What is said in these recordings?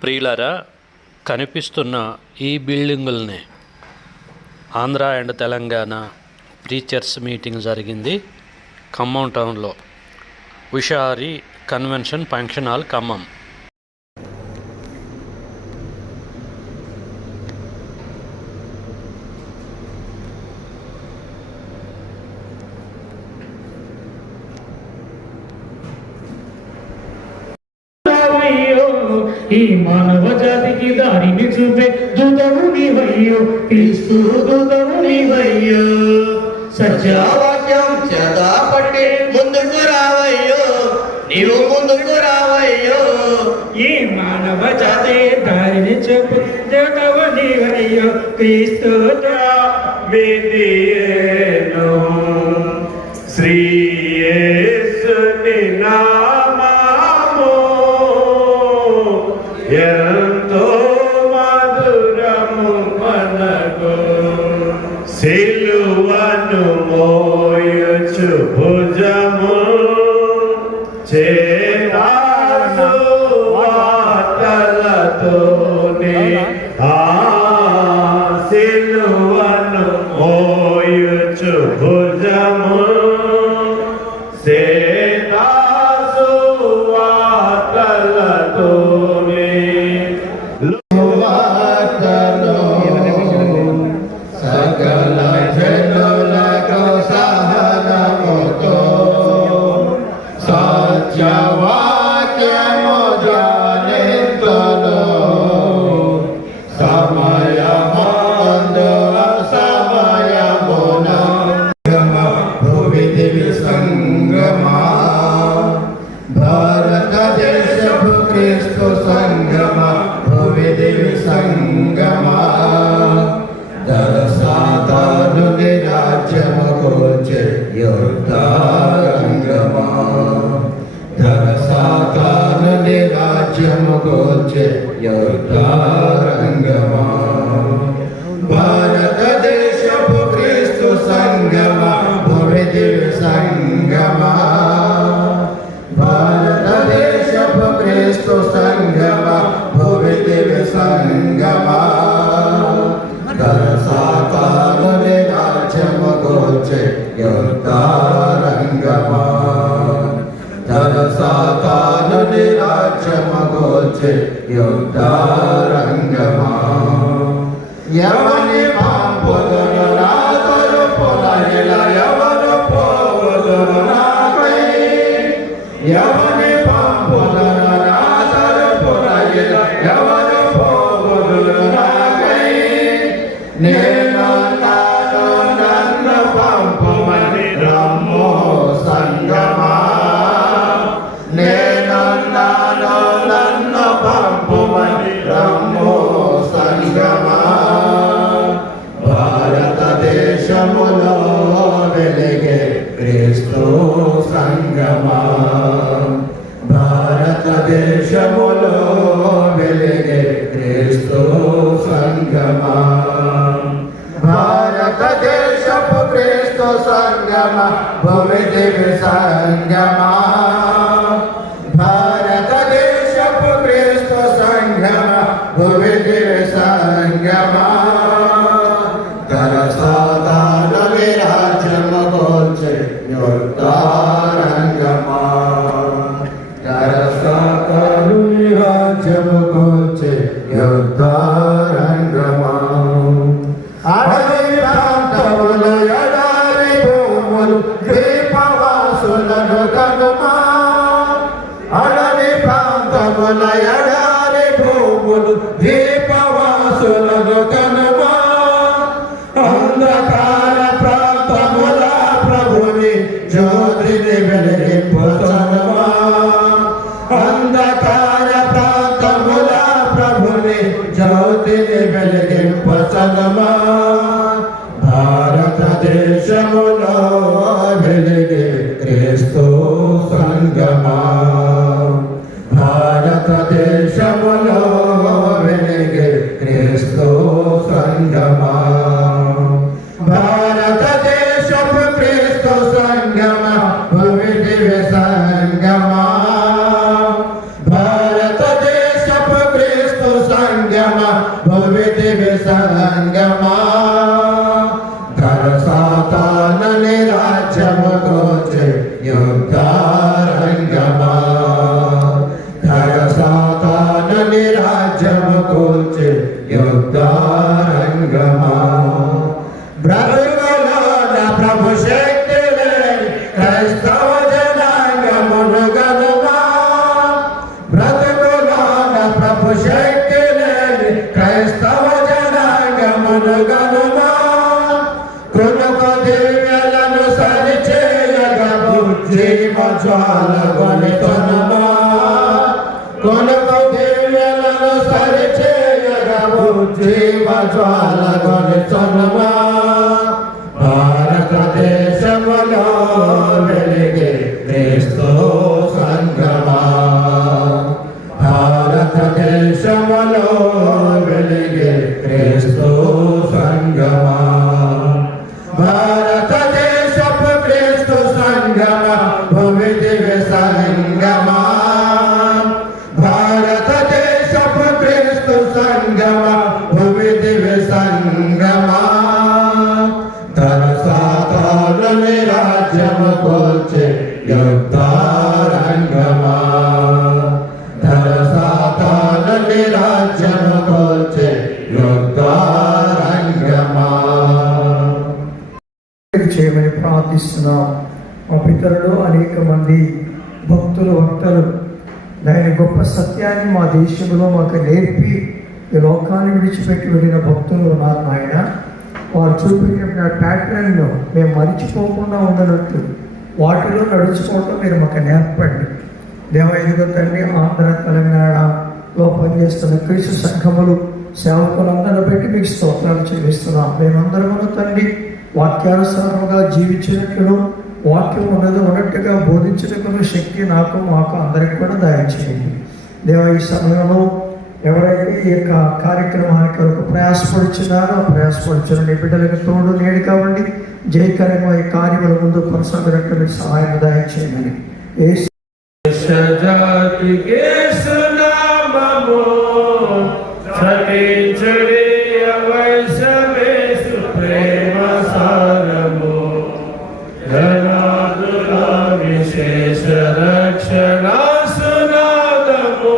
ప్రియులారా, కనిపిస్తున్న ఈ బిల్డింగుల్ని Andhra and Telangana preachers meeting జరిగింది ఖమ్మం టౌన్లో. Ushari convention function hall, Khammam. ఈ మానవ జాతికి దారిని చూపే దూతవు నీవయ్యో, క్రీస్తు దూతవు నీవయ్యో. సత్యవాక్యం చేత పట్టి ముందుకు రావయ్యో, నీవు ముందుకు రావయ్యో. ఈ మానవ జాతి దారిని చూపే దూతవు నీవయ్యో, క్రీస్తు విధియేను శ్రీ యేసుని నామము ఎంతో మధురము మనకు. సిలువను మోయుచు భుజము చేరాసు వార్తలతోనే సిలువను మోయుచు భుజము సేతాసు వార్తలతోనే సకల జనులకు సహనముతో సత్యవాక్యము ధ్యానింతును. సమయమందు సమయమున భువి దివి సంగమా, భారతదేశపు క్రీస్తు సంగమా, భువి దివి సంగమా. సాతానుని రాజ్యము కూర్చే యుద్ధారంగమా, సాతానుని రాజ్యము కూర్చే యుద్ధారంగమా. భారతదేశపు క్రీస్తు సంగమా, భువి దివి సంగమా, భారతదేశపు క్రీస్తు సంగమా, భువి దివి సంగమా. సాతానుని రాజ్యము కూర్చే యుద్ధారంగమా, సాతానుని రాజ్యము కూర్చే యుద్ధారంగమా. ఎవని పంపుదును నా తరపున, ఇలా ఎవరు పోవుదును నాకై. ఎవని పంపుదును నా తరపున, ఇలా ఎవరు పోవుదును నాకై. నేను నాను నన్ను పంపుమని రమ్ము సంగమా, నేను నాను నన్ను పంపుమని రమ్ము సంగమా. భారతదేశములో వెలిగే క్రీస్తు సంగమా, భారతదేశములో వెలిగే క్రీస్తు సంగమా. భారతదేశపు క్రీస్తు సంగమా, భువి దివి సంగమా, భారతదేశపు క్రీస్తు సంగమా, భువి దివి సంగమా. సాతానుని రాజ్యము కూర్చే యుద్ధారంగమా, సాతానుని రాజ్యము కూర్చే యుద్ధారంగమా. అడవి ప్రాంతములు ఎడారి భూములు ద్వీపవాసులను కనుమా, అడవి ప్రాంతముల ఎడారి భూములు ద్వీపవాసులను కనుమా. అంధకార ప్రాంతముల ప్రభుని జ్యోతిని వెలిగింపుతనుమా, అంధకార ప్రాంతముల ప్రభుని జ్యోతిని వెలిగింపుతనుమా. భారతదేశములో వెలిగే క్రీస్తు సంగమా, భారతదేశములో వెలిగే భవిదివి సంగమా ధర సాతానని రాజ్యము కోచే యుద్ధారంగమా ధర సాతానని రాజ్యము కోచే యుద్ధారంగమా బ్రతుకులోన ప్రభు శక్తి లేని క్రైస్తవ జనాంగమును గనుమా బ్రతుకులోన ప్రభు శక్తి లేని క్రైస్తవ జనాంగమును గనుమా కొనుకు దివ్యలను సరిచేయగా జీవ జ్వాల కొనితనుమా కొనుకు దివ్యలను సరిచేయగా జీవ జ్వాల కొనితనుమా భారతదేశములో వెలిగే క్రీస్తు సంగమా భారతదేశములో వెలిగే క్రీస్తు సంగమా భారతదేశపు క్రీస్తు సంగమా భూమి దివ్య సంగమా భారతదేశపు క్రీస్తు సంగమా భూమి దివ్య సంగమా ధర సాతానుని రాజ్యము కోల్చే యుద్ధారంగమా ధర సాతానుని రాజ్యము కోల్చే యుద్ధారంగమా చేయమని ప్రార్థిస్తున్నాం. మా పితరులు అనేక మంది భక్తులు వక్తలు దాని గొప్ప సత్యాన్ని మా దేశంలో మాకు నేర్పి ఈ లోకాన్ని విడిచిపెట్టి వెళ్ళిన భక్తులు ఉన్నారు నాయన. వారు చూపించిన ప్యాటర్న్ను మేము మరిచిపోకుండా ఉండనట్లు వాటిలో నడుచుకోవటం మీరు మాకు నేర్పండి. దేవాయుధ తండ్రి ఆంధ్ర తెలంగాణలో పనిచేస్తున్న క్రీస్తు సంఘములు సేవకులందరూ పెట్టి మీకు స్తోత్రాలు చెల్లిస్తున్నాం. మేమందరము తండ్రి వాక్యానుసారంగా జీవించినట్లు వాక్యం ఉన్నట్టుగా బోధించినట్లు శక్తి నాకు మాకు అందరికి కూడా దయచేయండి. దేవ ఈ సమయంలో ఎవరైతే ఈ యొక్క కార్యక్రమానికి వరకు ప్రయాసపడుచున్నారో ప్రయాసపడుచున్న నీ బిడ్డలకు తోడు నేడు కావండి. జయకరంగా ఈ కార్యముల ముందు కొనసాగినట్టు సహాయం దయచేయమని జాతికి సునామము సతించుడి అవశ్యమేసు ప్రేమ సారము ధనాదుల విశేష రక్షణ సునాదము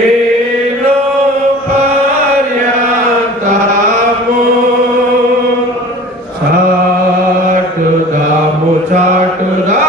ఏలో పర్యంతము చాటుదాము చాటుదా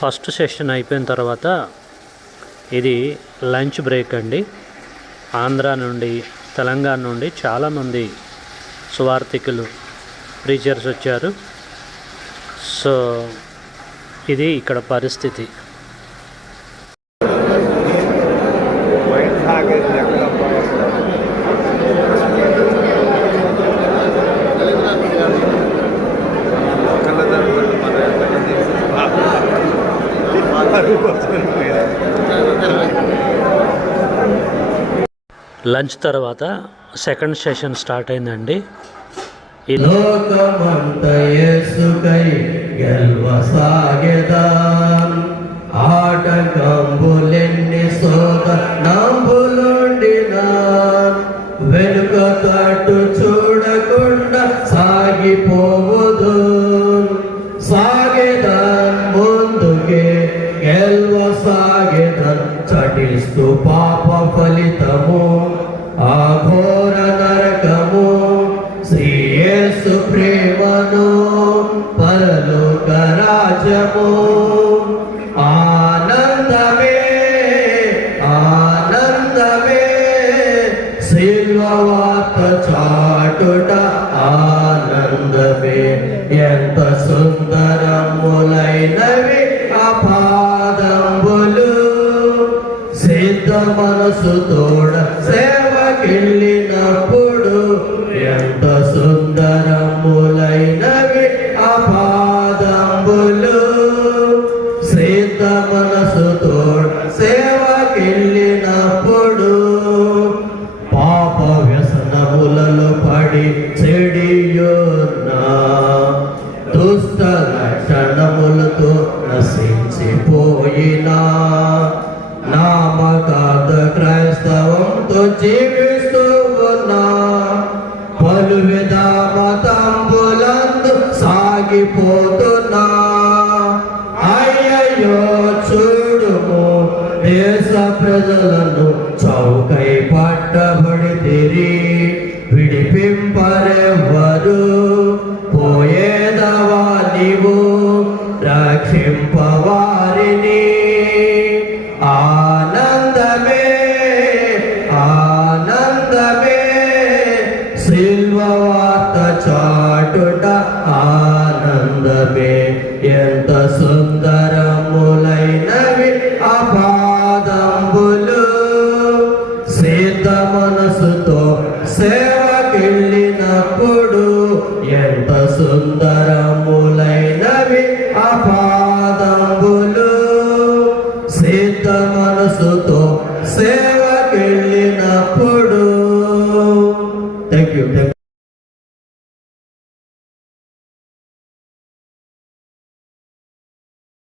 ఫస్ట్ సెషన్ అయిపోయిన తర్వాత ఇది లంచ్ బ్రేక్ అండి. ఆంధ్ర నుండి తెలంగాణ నుండి చాలామంది సువార్థికులు ప్రీచర్స్ వచ్చారు. సో ఇది ఇక్కడ పరిస్థితి. లంచ్ తర్వాత సెకండ్ సెషన్ స్టార్ట్ అయిందండి. లోకమంత యేసుకై గెల్వసాగెదాం, ఆటంకంబులెన్ని సోద నంబులుండినా వెనుక తట్టు చూడకుండా సాగిపోవదు. సాగెదాం ముందుకే గెల్వసాగెదాం, చటిస్తూ పాప ఫలితము ఆ ఘోర నరకము. శ్రీ యేసు ప్రేమను పరలోక రాజ్యము ఆనందమే ఆనందమే. సిల్వ వార్త చాటుట ఆనందమే. ఎంత సుందరములైనవి ఆ పాదంబులు. సిద్ధ మనసు తోడ సేవకెళ్ళినప్పుడు ఎంత సుందరములైనవి ఆ పాదంబులు. సిద్ధ మనసు తోడ సేవకెళ్ళినప్పుడు పాప వ్యసనములలో పడి చెడియున్నా దుష్ట లక్షణములతో నశించిపోయినా నామకార్థ క్రైస్తవంతో జీవిస్తూ ఉన్నా పలు విధ మతంబులందు సాగిపోతున్నా. అయ్యయ్యో చూడుము దేశ ప్రజలను చౌకై పట్టబడితిరి, విడిపింపరెవ్వరు. పోయేదవా నీవు రక్షింపవారిని. ఆనందమే ఆనందమే. సిల్వ వార్త చాటుట ఆనందమే. ఎంత సుందరములైనవి ఆ పాదంబులు. సిద్ధ మనసుతో సేవకెళ్ళినప్పుడు ఎంత సుందరములైనవి ఆ పాదంబులు. సిద్ధ మనసుతో సేవకెళ్ళినప్పుడు. Thank you.